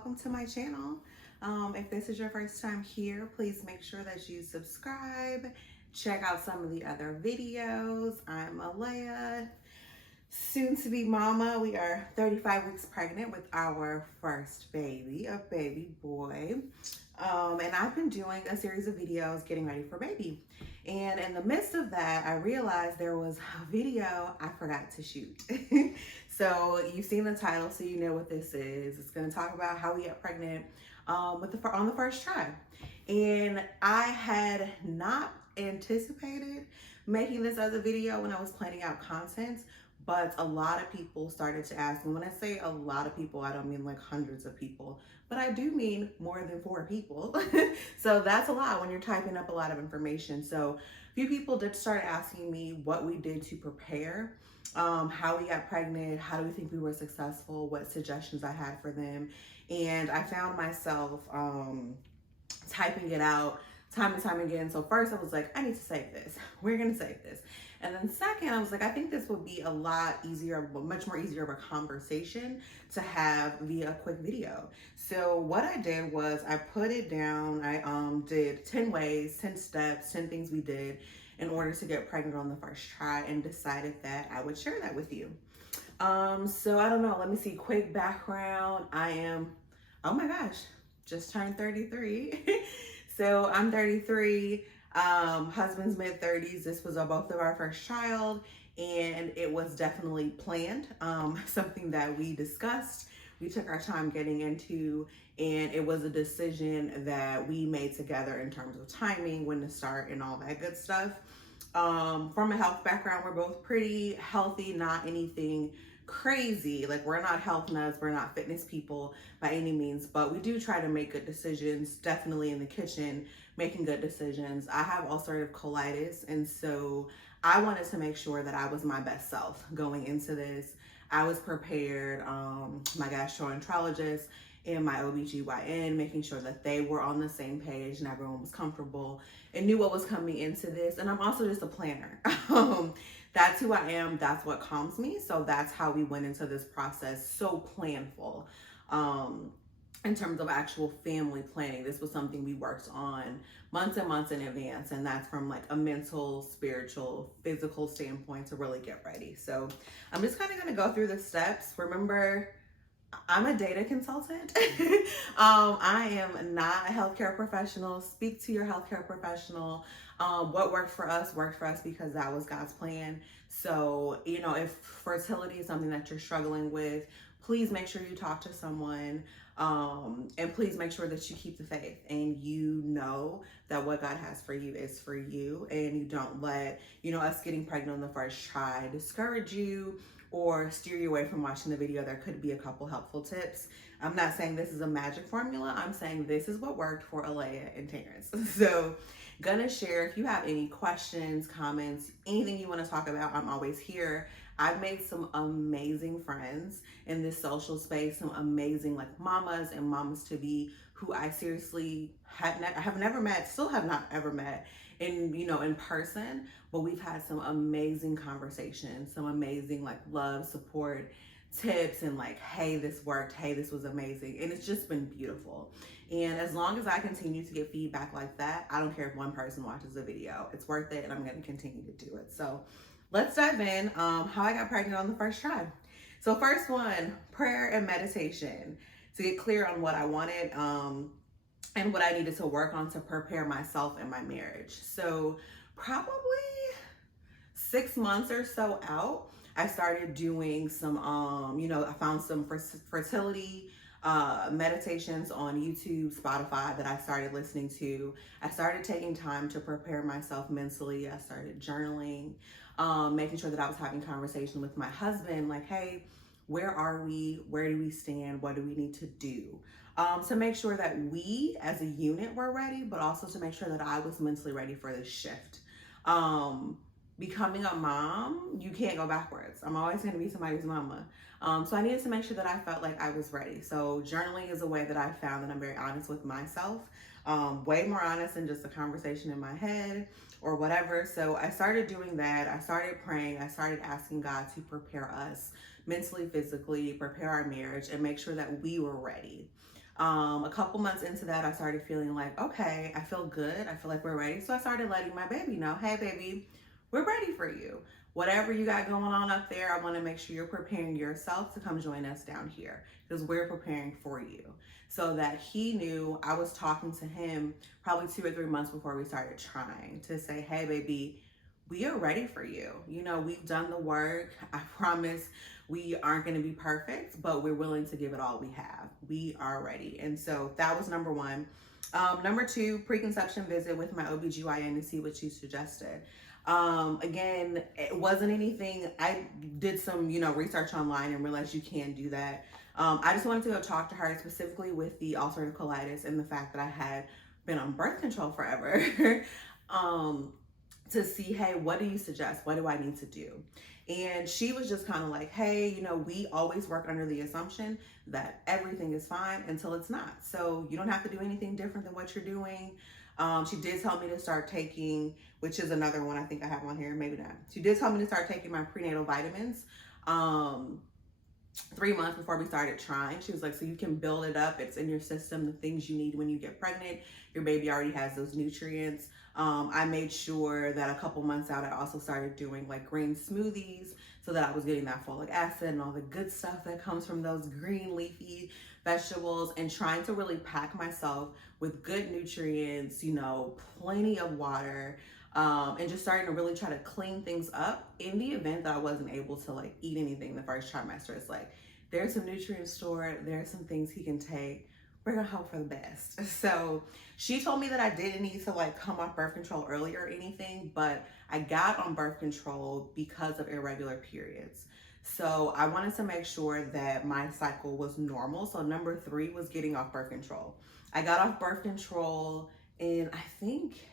welcome to my channel. If this is your first time here, please make sure that you subscribe, check out some of the other videos. I'm Alea, soon to be mama. We are 35 weeks pregnant with our first baby, a baby boy. And I've been doing a series of videos getting ready for baby. And in the midst of that, I realized there was a video I forgot to shoot. So you've seen the title, so you know what this is. It's gonna talk about how we get pregnant on the first try. And I had not anticipated making this as a video when I was planning out content, but a lot of people started to ask, and when I say a lot of people, I don't mean like hundreds of people, but I do mean more than 4 people. So that's a lot when you're typing up a lot of information. So a few people did start asking me what we did to prepare, how we got pregnant, how do we think we were successful, what suggestions I had for them. And I found myself typing it out time and time again. So first I was like, I need to save this. We're gonna save this. And then second, I was like, I think this would be a lot easier, much more easier of a conversation to have via a quick video. So what I did was I put it down. I did 10 ways, 10 steps, 10 things we did in order to get pregnant on the first try, and decided that I would share that with you. So I don't know, let me see, quick background. I am, oh my gosh, just turned 33. So I'm 33. Husband's mid-30s. This was both of our first child, and it was definitely planned, something that we discussed, we took our time getting into, and it was a decision that we made together in terms of timing, when to start, and all that good stuff. From a health background, we're both pretty healthy, not anything crazy. Like, we're not health nuts, we're not fitness people by any means, but we do try to make good decisions, definitely in the kitchen, making good decisions. I have ulcerative colitis, and so I wanted to make sure that I was my best self going into this. I was prepared, my gastroenterologist and my OBGYN, making sure that they were on the same page and everyone was comfortable and knew what was coming into this. And I'm also just a planner. That's who I am. That's what calms me. So that's how we went into this process, so planful. In terms of actual family planning, this was something we worked on months and months in advance, and that's from like a mental, spiritual, physical standpoint to really get ready. So I'm just kind of going to go through the steps. Remember, I'm a data consultant. I am not a healthcare professional. Speak to your healthcare professional. What worked for us because that was God's plan. So, you know, if fertility is something that you're struggling with, please make sure you talk to someone. And please make sure that you keep the faith and you know that what God has for you is for you, and you don't let, you know, us getting pregnant on the first try discourage you or steer you away from watching the video. There could be a couple helpful tips. I'm not saying this is a magic formula. I'm saying this is what worked for Alea and Terrence. So gonna share. If you have any questions, comments, anything you want to talk about, I'm always here. I've made some amazing friends in this social space, some amazing like mamas and mamas to be who I seriously have never met, still have not ever met in, you know, in person, but we've had some amazing conversations, some amazing like love, support, tips, and like, hey, this worked, hey, this was amazing. And it's just been beautiful. And as long as I continue to get feedback like that, I don't care if one person watches the video, it's worth it, and I'm going to continue to do it. So let's dive in. How I got pregnant on the first try. So first one, prayer and meditation, to get clear on what I wanted and what I needed to work on to prepare myself and my marriage. So probably 6 months or so out, I started doing some, you know, I found some fertility meditations on YouTube, Spotify that I started listening to. I started taking time to prepare myself mentally. I started journaling, making sure that I was having conversation with my husband, like, hey, where are we? Where do we stand? What do we need to do? To make sure that we as a unit were ready, but also to make sure that I was mentally ready for this shift. Becoming a mom, you can't go backwards. I'm always going to be somebody's mama. So I needed to make sure that I felt like I was ready. So journaling is a way that I found that I'm very honest with myself, way more honest than just a conversation in my head or whatever. So I started doing that. I started praying. I started asking God to prepare us mentally, physically, prepare our marriage, and make sure that we were ready. A couple months into that, I started feeling like, okay, I feel good. I feel like we're ready. So I started letting my baby know, hey, baby, we're ready for you. Whatever you got going on up there, I want to make sure you're preparing yourself to come join us down here because we're preparing for you. So that he knew I was talking to him probably 2 or 3 months before we started trying to say, hey, baby, we are ready for you. You know, we've done the work. I promise we aren't going to be perfect, but we're willing to give it all we have. We are ready. And so that was number one. Number two, preconception visit with my OBGYN to see what she suggested. Again, it wasn't anything. I did some, research online and realized you can do that. I just wanted to go talk to her specifically with the ulcerative colitis and the fact that I had been on birth control forever. To see, hey, what do you suggest? What do I need to do? And she was just kind of like, hey, we always work under the assumption that everything is fine until it's not. So you don't have to do anything different than what you're doing. She did tell me to start taking, which is another one I think I have on here, maybe not. She did tell me to start taking my prenatal vitamins 3 months before we started trying. She was like, so you can build it up. It's in your system, the things you need when you get pregnant. Your baby already has those nutrients. I made sure that a couple months out, I also started doing like green smoothies so that I was getting that folic acid and all the good stuff that comes from those green leafy vegetables, and trying to really pack myself with good nutrients, plenty of water, and just starting to really try to clean things up in the event that I wasn't able to like eat anything the first trimester. It's like, there's some nutrients stored, there's some things he can take. We're gonna hope for the best. So she told me that I didn't need to like come off birth control early or anything, but I got on birth control because of irregular periods. So I wanted to make sure that my cycle was normal. So number 3 was getting off birth control. I got off birth control in, I think,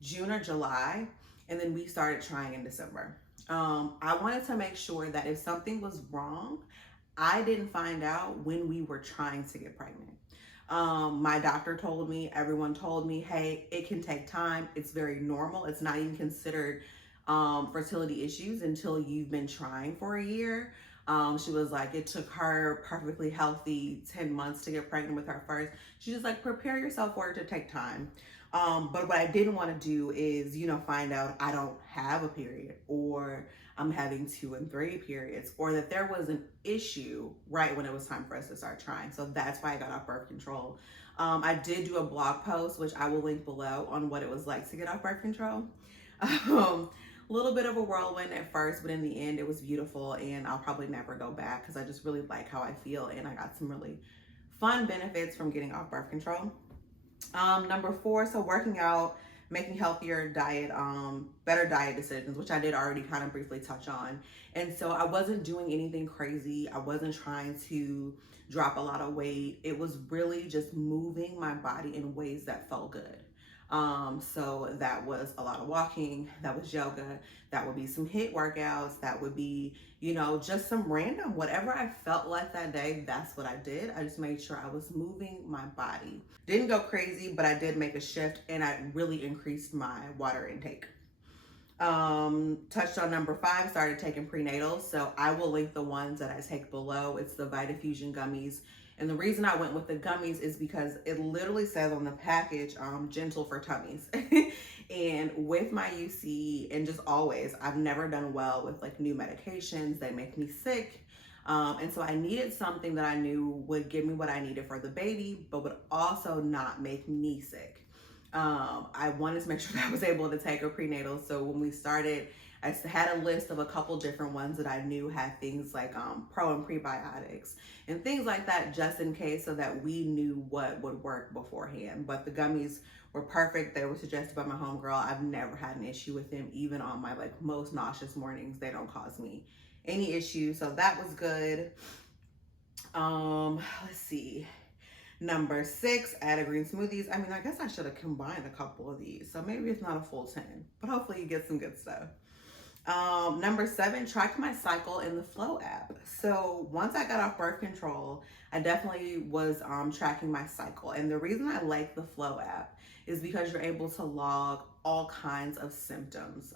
June or July, and then we started trying in December. I wanted to make sure that if something was wrong, I didn't find out when we were trying to get pregnant. My doctor told me, everyone told me, hey, it can take time. It's very normal. It's not even considered fertility issues until you've been trying for a year. She was like, it took her perfectly healthy 10 months to get pregnant with her first. She's just like, prepare yourself for it to take time. But what I didn't want to do is, find out I don't have a period, or I'm having 2 and 3 periods, or that there was an issue right when it was time for us to start trying. So that's why I got off birth control. I did do a blog post, which I will link below, on what it was like to get off birth control. A little bit of a whirlwind at first, but in the end, it was beautiful, and I'll probably never go back because I just really like how I feel, and I got some really fun benefits from getting off birth control. Number 4, so working out, making healthier diet, better diet decisions, which I did already kind of briefly touch on. And so I wasn't doing anything crazy. I wasn't trying to drop a lot of weight. It was really just moving my body in ways that felt good. So that was a lot of walking, that was yoga, that would be some HIIT workouts, that would be, just some random, whatever I felt like that day, that's what I did. I just made sure I was moving my body. Didn't go crazy, but I did make a shift, and I really increased my water intake. Touched on number 5, started taking prenatal. So I will link the ones that I take below. It's the VitaFusion gummies. And the reason I went with the gummies is because it literally says on the package, gentle for tummies. And with my UC, and just always, I've never done well with like new medications. They make me sick. And so I needed something that I knew would give me what I needed for the baby, but would also not make me sick. I wanted to make sure that I was able to take a prenatal. So when we started, I had a list of a couple different ones that I knew had things like pro and prebiotics and things like that, just in case, so that we knew what would work beforehand. But the gummies were perfect. They were suggested by my homegirl. I've never had an issue with them, even on my like most nauseous mornings. They don't cause me any issues, so that was good. Let's see. Number 6, added green smoothies. I mean, I guess I should have combined a couple of these, so maybe it's not a full 10, but hopefully you get some good stuff. Number 7, tracked my cycle in the Flow app. So once I got off birth control, I definitely was tracking my cycle. And the reason I like the Flow app is because you're able to log all kinds of symptoms,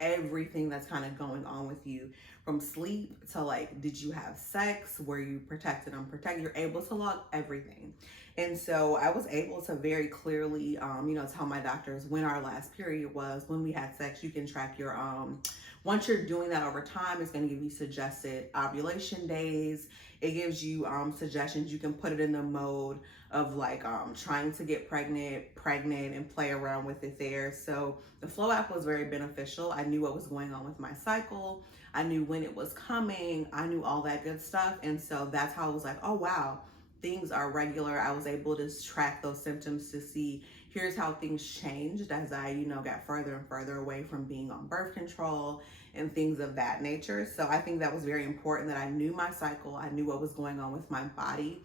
everything that's kind of going on with you, from sleep to like, did you have sex, were you protected, unprotected? You're able to log everything. And so I was able to very clearly, tell my doctors when our last period was, when we had sex. You can track your, once you're doing that over time, it's going to give you suggested ovulation days. It gives you suggestions. You can put it in the mode of like trying to get pregnant and play around with it there. So the Flow app was very beneficial. I knew what was going on with my cycle. I knew when it was coming. I knew all that good stuff. And so that's how I was like, oh wow, things are regular. I was able to track those symptoms to see here's how things changed as I, got further and further away from being on birth control and things of that nature. So I think that was very important that I knew my cycle. I knew what was going on with my body.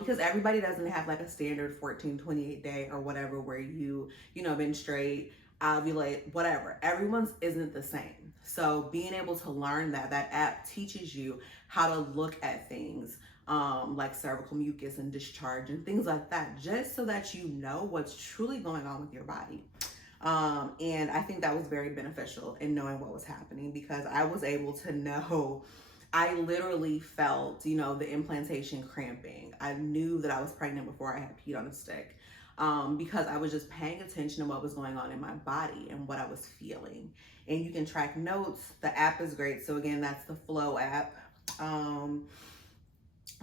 Because everybody doesn't have like a standard 14, 28 day or whatever where you menstruate, ovulate, whatever. Everyone's isn't the same. So being able to learn that app teaches you how to look at things like cervical mucus and discharge and things like that, just so that you know what's truly going on with your body. And I think that was very beneficial in knowing what was happening, because I was able to know. I literally felt, the implantation cramping. I knew that I was pregnant before I had peed on a stick, because I was just paying attention to what was going on in my body and what I was feeling. And you can track notes. The app is great. So again, that's the Flow app.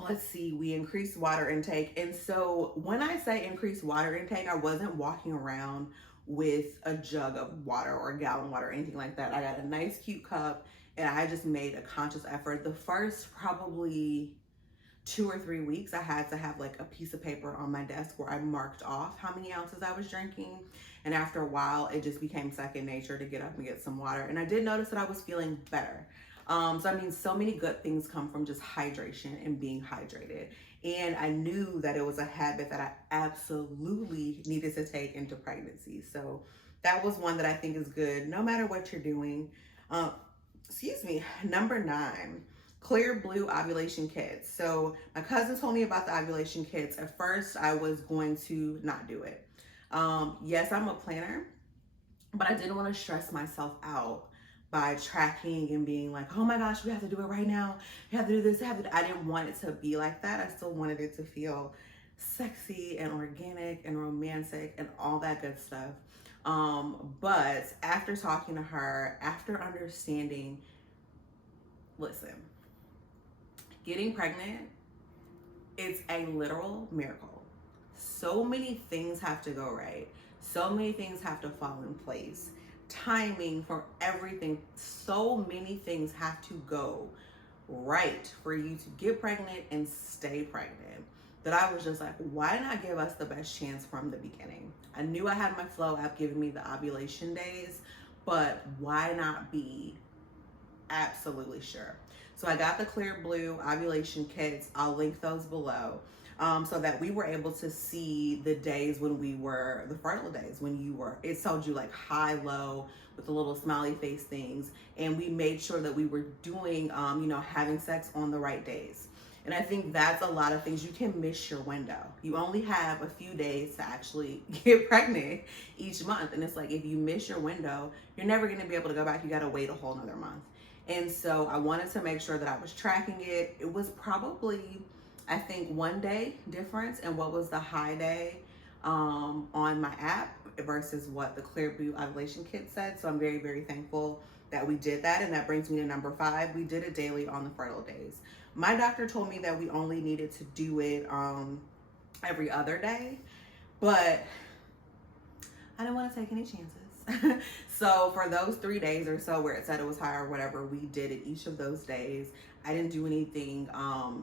Let's see, we increased water intake. And so when I say increased water intake, I wasn't walking around with a jug of water or a gallon of water or anything like that. I got a nice cute cup, and I just made a conscious effort. The first probably 2 or 3 weeks, I had to have like a piece of paper on my desk where I marked off how many ounces I was drinking. And after a while, it just became second nature to get up and get some water. And I did notice that I was feeling better. So many good things come from just hydration and being hydrated. And I knew that it was a habit that I absolutely needed to take into pregnancy. So that was one that I think is good no matter what you're doing. Number 9, clear blue ovulation kits. So my cousin told me about the ovulation kits. At first, I was going to not do it. Yes, I'm a planner, but I didn't want to stress myself out by tracking and being like, oh my gosh, we have to do it right now. We have to do this. I didn't want it to be like that. I still wanted it to feel sexy and organic and romantic and all that good stuff. But after talking to her, after understanding, listen, getting pregnant, it's a literal miracle. So many things have to go right. So many things have to fall in place. Timing for everything. So many things have to go right for you to get pregnant and stay pregnant, that I was just like, why not give us the best chance from the beginning? I knew I had my Flow app giving me the ovulation days, but why not be absolutely sure? So I got the clear blue ovulation kits. I'll link those below. So that we were able to see the days when we were, the fertile days, when you were, it told you like high, low with the little smiley face things. And we made sure that we were doing, having sex on the right days. And I think that's a lot of things. You can miss your window. You only have a few days to actually get pregnant each month. And it's like, if you miss your window, you're never going to be able to go back. You got to wait a whole nother month. And so I wanted to make sure that I was tracking it. It was probably, I think, 1 day difference in what was the high day on my app versus what the Clear Blue Ovulation Kit said. So I'm very, very thankful that we did that. And that brings me to number 5. We did it daily on the fertile days. My doctor told me that we only needed to do it every other day, but I didn't want to take any chances. So for those 3 days or so where it said it was high or whatever, we did it each of those days. I didn't do anything,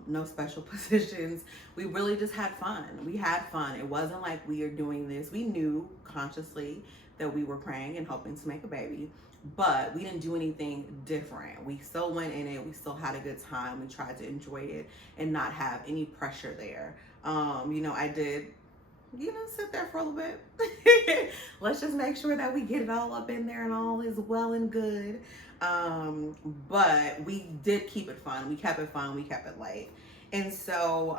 no special positions. We really just had fun. We had fun. It wasn't like we are doing this. We knew consciously that we were praying and hoping to make a baby, but we didn't do anything different. We still went in it. We still had a good time. We tried to enjoy it and not have any pressure there. I did, sit there for a little bit. Let's just make sure that we get it all up in there and all is well and good. But we did keep it fun. We kept it fun. We kept it light. And so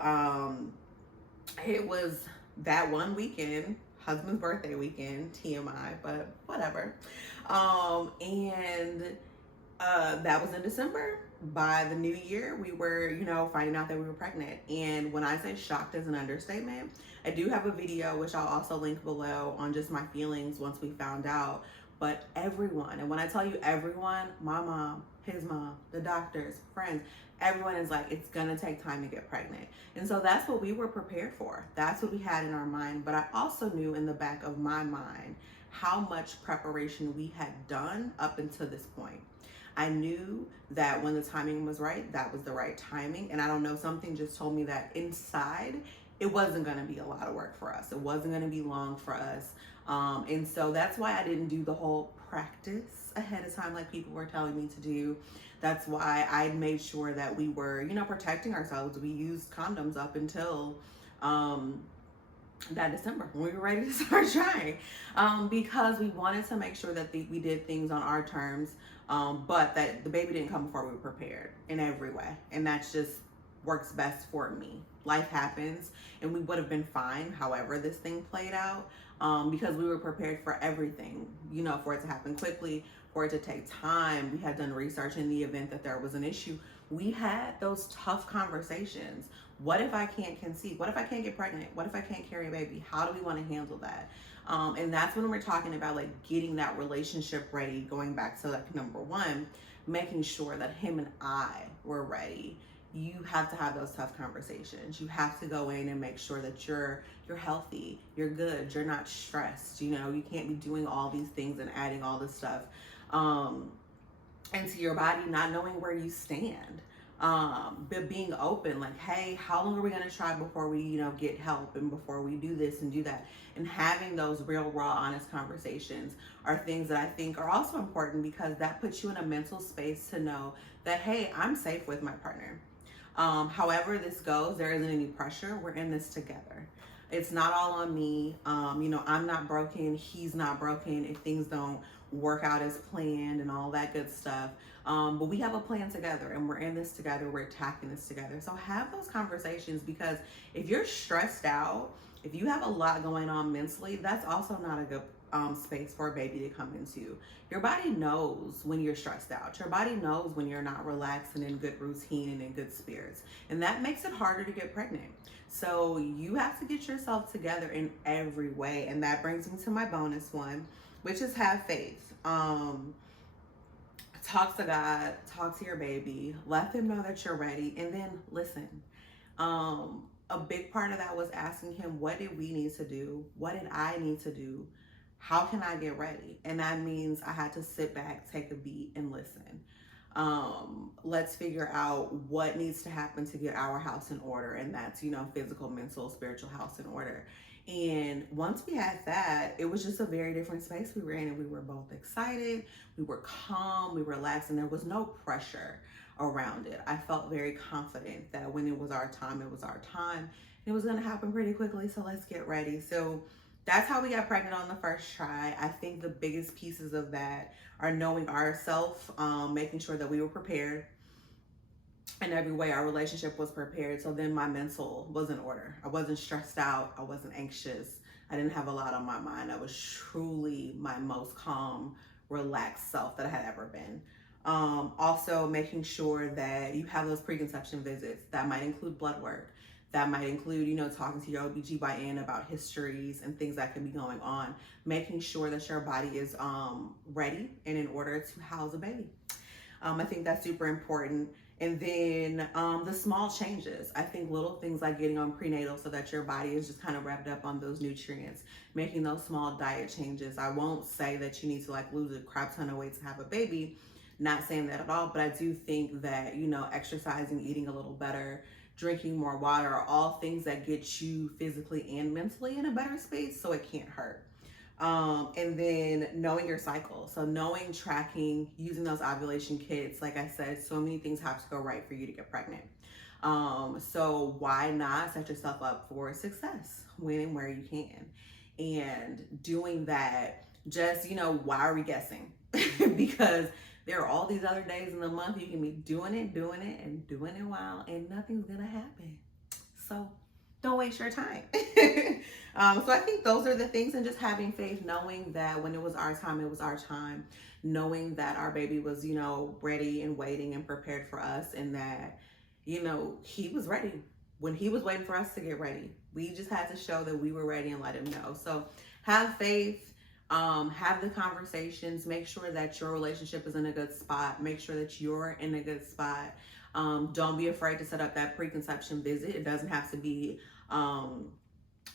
it was that one weekend, husband's birthday weekend, TMI, but whatever. And that was in December. By the new year, we were, finding out that we were pregnant. And when I say shocked is an understatement, I do have a video, which I'll also link below, on just my feelings once we found out. But everyone, and when I tell you everyone, my mom, his mom, the doctors, friends, everyone is like, it's gonna take time to get pregnant. And so that's what we were prepared for. That's what we had in our mind. But I also knew in the back of my mind how much preparation we had done up until this point. I knew that when the timing was right, that was the right timing. And I don't know, something just told me that inside, it wasn't going to be a lot of work for us. It wasn't going to be long for us. And so that's why I didn't do the whole practice ahead of time like people were telling me to do. That's why I made sure that we were, protecting ourselves. We used condoms up until that December when we were ready to start trying, because we wanted to make sure that we did things on our terms, but that the baby didn't come before we were prepared in every way. And that's just works best for me. Life happens, and we would have been fine however this thing played out, because we were prepared for everything, for it to happen quickly, for it to take time. We had done research in the event that there was an issue. We had those tough conversations. What if I can't conceive? What if I can't get pregnant? What if I can't carry a baby? How do we want to handle that? And that's when we're talking about like getting that relationship ready, going back to like number one, making sure that him and I were ready. You have to have those tough conversations. You have to go in and make sure that you're healthy, you're good, you're not stressed. You can't be doing all these things and adding all this stuff into your body, not knowing where you stand. But being open, like, hey, how long are we going to try before we, get help, and before we do this and do that? And having those real, raw, honest conversations are things that I think are also important, because that puts you in a mental space to know that, hey, I'm safe with my partner. However this goes, there isn't any pressure. We're in this together. It's not all on me. I'm not broken. He's not broken if things don't work out as planned and all that good stuff. But we have a plan together, and we're in this together. We're attacking this together. So have those conversations, because if you're stressed out, if you have a lot going on mentally, that's also not a good space for a baby to come into. Your body knows when you're stressed out. Your body knows when you're not relaxed and in good routine and in good spirits. And that makes it harder to get pregnant. So you have to get yourself together in every way. And that brings me to my bonus one, which is have faith. Talk to God, talk to your baby, let them know that you're ready, and then listen. A big part of that was asking him, what did we need to do? What did I need to do? How can I get ready? And that means I had to sit back, take a beat, and listen. Let's figure out what needs to happen to get our house in order. And that's, physical, mental, spiritual house in order. And once we had that, it was just a very different space we were in, and we were both excited, we were calm, we were relaxed, and there was no pressure around it. I felt very confident that when it was our time, it was our time. It was gonna happen pretty quickly, so let's get ready. So that's how we got pregnant on the first try. I think the biggest pieces of that are knowing ourselves, making sure that we were prepared in every way. Our relationship was prepared. So then my mental was in order. I wasn't stressed out. I wasn't anxious. I didn't have a lot on my mind. I was truly my most calm, relaxed self that I had ever been. Also making sure that you have those preconception visits. That might include blood work. That might include, talking to your OBGYN about histories and things that can be going on. Making sure that your body is ready and in order to house a baby. I think that's super important. And then the small changes. I think little things like getting on prenatal so that your body is just kind of wrapped up on those nutrients, making those small diet changes. I won't say that you need to lose a crap ton of weight to have a baby. Not saying that at all, but I do think that, exercising, eating a little better, drinking more water are all things that get you physically and mentally in a better space so it can't hurt. And then knowing your cycle. So knowing, tracking, using those ovulation kits. Like I said, so many things have to go right for you to get pregnant. So why not set yourself up for success when and where you can? And doing that, just, why are we guessing? Because there are all these other days in the month you can be doing it, and doing it well, and nothing's gonna happen. So don't waste your time. So I think those are the things, and just having faith, knowing that when it was our time, it was our time, knowing that our baby was, ready and waiting and prepared for us, and that, he was ready when he was waiting for us to get ready. We just had to show that we were ready and let him know. So have faith, have the conversations, make sure that your relationship is in a good spot, make sure that you're in a good spot. Don't be afraid to set up that preconception visit. It doesn't have to be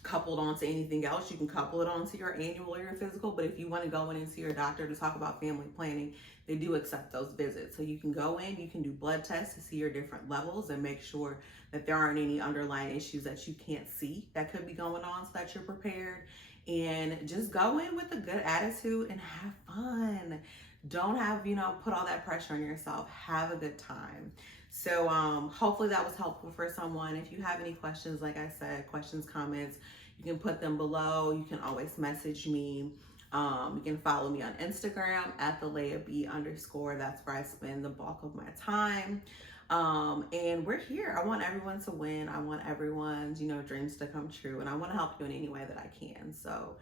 coupled onto anything else. You can couple it onto your annual or your physical, but if you want to go in and see your doctor to talk about family planning, they do accept those visits. So you can go in, you can do blood tests to see your different levels and make sure that there aren't any underlying issues that you can't see that could be going on, so that you're prepared. And just go in with a good attitude and have fun. Don't have, put all that pressure on yourself. Have a good time. So hopefully that was helpful for someone. If you have any questions, like I said, questions, comments, you can put them below. You can always message me. You can follow me on Instagram at @TheLeiaB_. That's where I spend the bulk of my time. And we're here. I want everyone to win. I want everyone's, dreams to come true. And I want to help you in any way that I can. So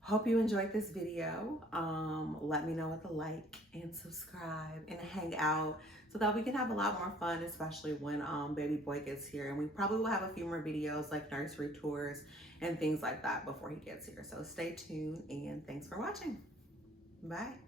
hope you enjoyed this video. Let me know with a like and subscribe and hang out, so that we can have a lot more fun, especially when baby boy gets here. And we probably will have a few more videos like nursery tours and things like that before he gets here. So stay tuned, and thanks for watching. Bye.